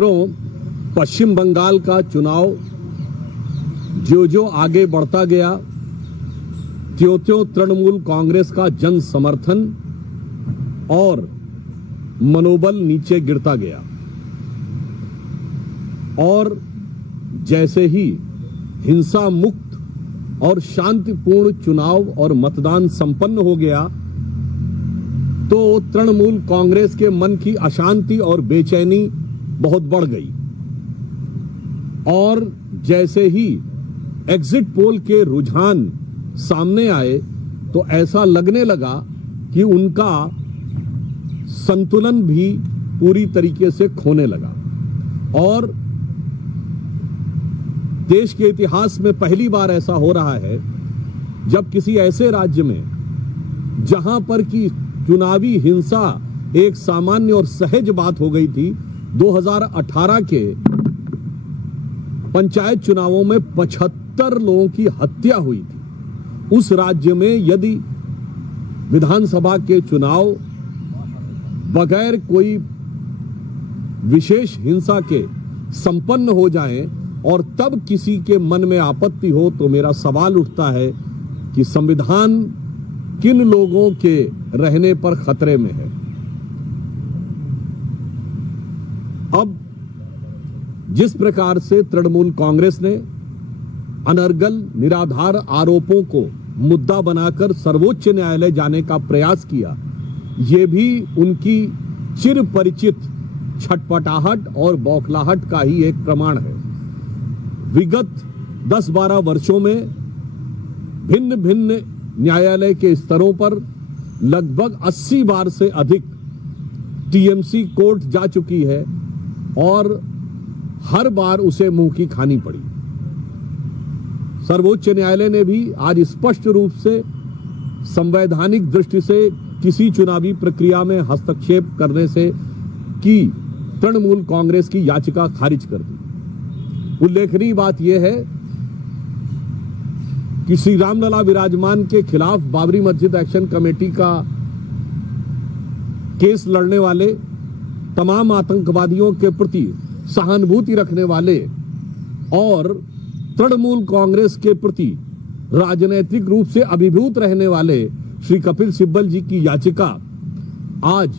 मित्रों, पश्चिम बंगाल का चुनाव जो जो आगे बढ़ता गया, त्यों-त्यों तृणमूल कांग्रेस का जन समर्थन और मनोबल नीचे गिरता गया और जैसे ही हिंसा मुक्त और शांतिपूर्ण चुनाव और मतदान संपन्न हो गया तो तृणमूल कांग्रेस के मन की अशांति और बेचैनी बहुत बढ़ गई और जैसे ही एग्जिट पोल के रुझान सामने आए तो ऐसा लगने लगा कि उनका संतुलन भी पूरी तरीके से खोने लगा और देश के इतिहास में पहली बार ऐसा हो रहा है जब किसी ऐसे राज्य में जहां पर की चुनावी हिंसा एक सामान्य और सहज बात हो गई थी, 2018 के पंचायत चुनावों में 75 लोगों की हत्या हुई थी। उस राज्य में यदि विधानसभा के चुनाव बगैर कोई विशेष हिंसा के संपन्न हो जाएं और तब किसी के मन में आपत्ति हो तो मेरा सवाल उठता है कि संविधान किन लोगों के रहने पर खतरे में है। अब जिस प्रकार से तृणमूल कांग्रेस ने अनर्गल निराधार आरोपों को मुद्दा बनाकर सर्वोच्च न्यायालय जाने का प्रयास किया, ये भी उनकी चिर परिचित छटपटाहट और बौखलाहट का ही एक प्रमाण है। विगत 10-12 वर्षों में भिन्न भिन्न न्यायालय के स्तरों पर लगभग 80 बार से अधिक टीएमसी कोर्ट जा चुकी है और हर बार उसे मुंह की खानी पड़ी। सर्वोच्च न्यायालय ने भी आज स्पष्ट रूप से संवैधानिक दृष्टि से किसी चुनावी प्रक्रिया में हस्तक्षेप करने से की तृणमूल कांग्रेस की याचिका खारिज कर दी। उल्लेखनीय बात यह है कि श्री रामलला विराजमान के खिलाफ बाबरी मस्जिद एक्शन कमेटी का केस लड़ने वाले तमाम आतंकवादियों के प्रति सहानुभूति रखने वाले और तृणमूल कांग्रेस के प्रति राजनीतिक रूप से अभिभूत रहने वाले श्री कपिल सिब्बल जी की याचिका आज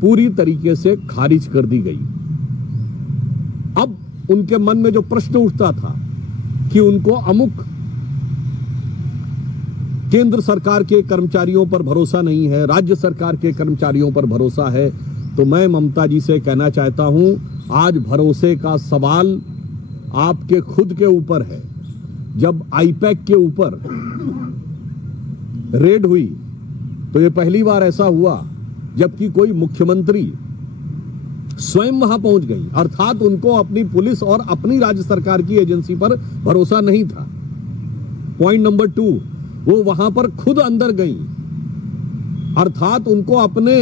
पूरी तरीके से खारिज कर दी गई। अब उनके मन में जो प्रश्न उठता था कि उनको अमुक केंद्र सरकार के कर्मचारियों पर भरोसा नहीं है, राज्य सरकार के कर्मचारियों पर भरोसा है, तो मैं ममता जी से कहना चाहता हूं आज भरोसे का सवाल आपके खुद के ऊपर है। जब आईपैक के ऊपर रेड हुई तो ये पहली बार ऐसा हुआ जबकि कोई मुख्यमंत्री स्वयं वहां पहुंच गई, अर्थात उनको अपनी पुलिस और अपनी राज्य सरकार की एजेंसी पर भरोसा नहीं था। पॉइंट नंबर 2, वो वहां पर खुद अंदर गई, अर्थात उनको अपने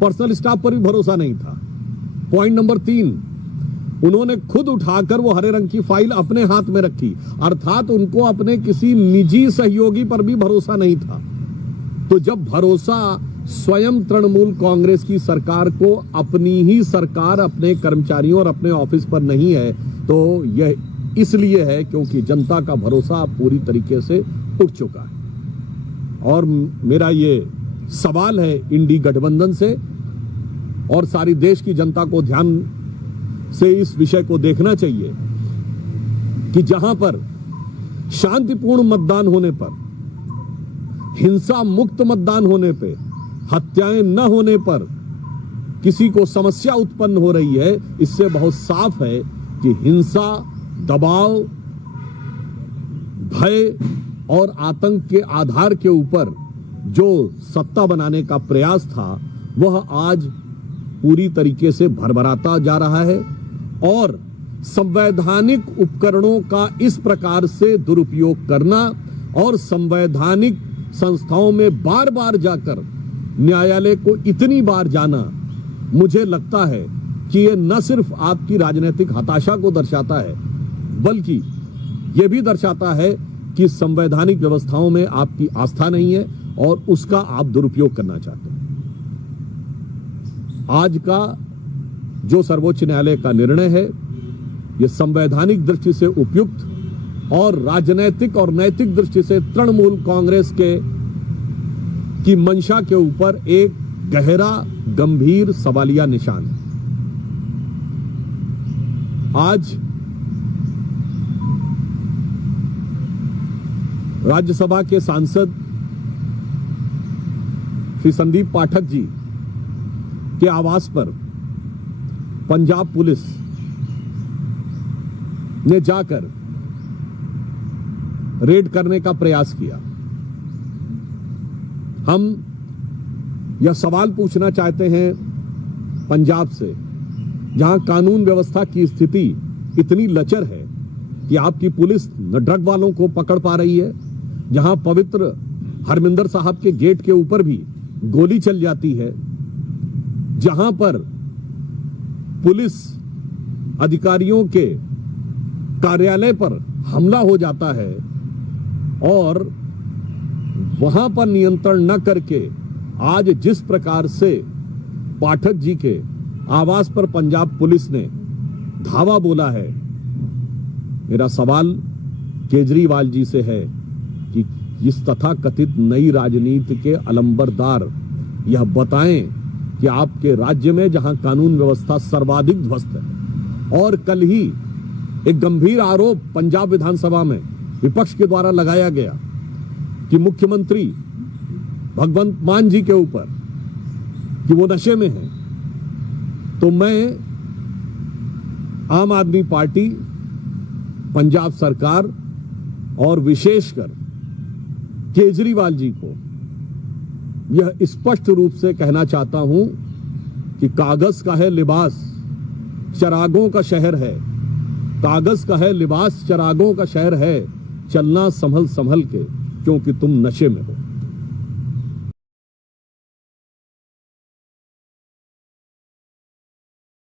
पर्सनल स्टाफ पर भी भरोसा नहीं था। पॉइंट नंबर 3, उन्होंने खुद उठाकर वो हरे रंग की फाइल अपने हाथ में रखी, अर्थात उनको अपने किसी निजी सहयोगी पर भी भरोसा नहीं था। तो जब भरोसा स्वयं तृणमूल कांग्रेस की सरकार को अपनी ही सरकार, अपने कर्मचारियों और अपने ऑफिस पर नहीं है तो यह इसलिए है क्योंकि जनता का भरोसा पूरी तरीके से उठ चुका है। और मेरा ये सवाल है इंडी गठबंधन से और सारी देश की जनता को ध्यान से इस विषय को देखना चाहिए कि जहां पर शांतिपूर्ण मतदान होने पर, हिंसा मुक्त मतदान होने पे, हत्याएं न होने पर किसी को समस्या उत्पन्न हो रही है, इससे बहुत साफ है कि हिंसा, दबाव, भय और आतंक के आधार के ऊपर जो सत्ता बनाने का प्रयास था वह आज पूरी तरीके से भरभराता जा रहा है और संवैधानिक उपकरणों का इस प्रकार से दुरुपयोग करना और संवैधानिक संस्थाओं में बार बार जाकर न्यायालय को इतनी बार जाना, मुझे लगता है कि यह न सिर्फ आपकी राजनीतिक हताशा को दर्शाता है बल्कि यह भी दर्शाता है कि संवैधानिक व्यवस्थाओं में आपकी आस्था नहीं है और उसका आप दुरुपयोग करना चाहते हैं। आज का जो सर्वोच्च न्यायालय का निर्णय है यह संवैधानिक दृष्टि से उपयुक्त और राजनैतिक और नैतिक दृष्टि से तृणमूल कांग्रेस की मंशा के ऊपर एक गहरा गंभीर सवालिया निशान है। आज राज्यसभा के सांसद श्री संदीप पाठक जी के आवास पर पंजाब पुलिस ने जाकर रेड करने का प्रयास किया। हम यह सवाल पूछना चाहते हैं पंजाब से, जहां कानून व्यवस्था की स्थिति इतनी लचर है कि आपकी पुलिस न ड्रग वालों को पकड़ पा रही है, जहां पवित्र हरमिंदर साहब के गेट के ऊपर भी गोली चल जाती है, जहां पर पुलिस अधिकारियों के कार्यालय पर हमला हो जाता है और वहां पर नियंत्रण न करके आज जिस प्रकार से पाठक जी के आवास पर पंजाब पुलिस ने धावा बोला है, मेरा सवाल केजरीवाल जी से है कि इस तथाकथित नई राजनीति के अलंबरदार यह बताएं कि आपके राज्य में जहां कानून व्यवस्था सर्वाधिक ध्वस्त है और कल ही एक गंभीर आरोप पंजाब विधानसभा में विपक्ष के द्वारा लगाया गया कि मुख्यमंत्री भगवंत मान जी के ऊपर कि वो नशे में हैं, तो मैं आम आदमी पार्टी, पंजाब सरकार और विशेषकर केजरीवाल जी को यह स्पष्ट रूप से कहना चाहता हूं कि कागज का है लिबास, चरागों का शहर है। कागज का है लिबास, चरागों का शहर है। चलना संभल संभल के, क्योंकि तुम नशे में हो।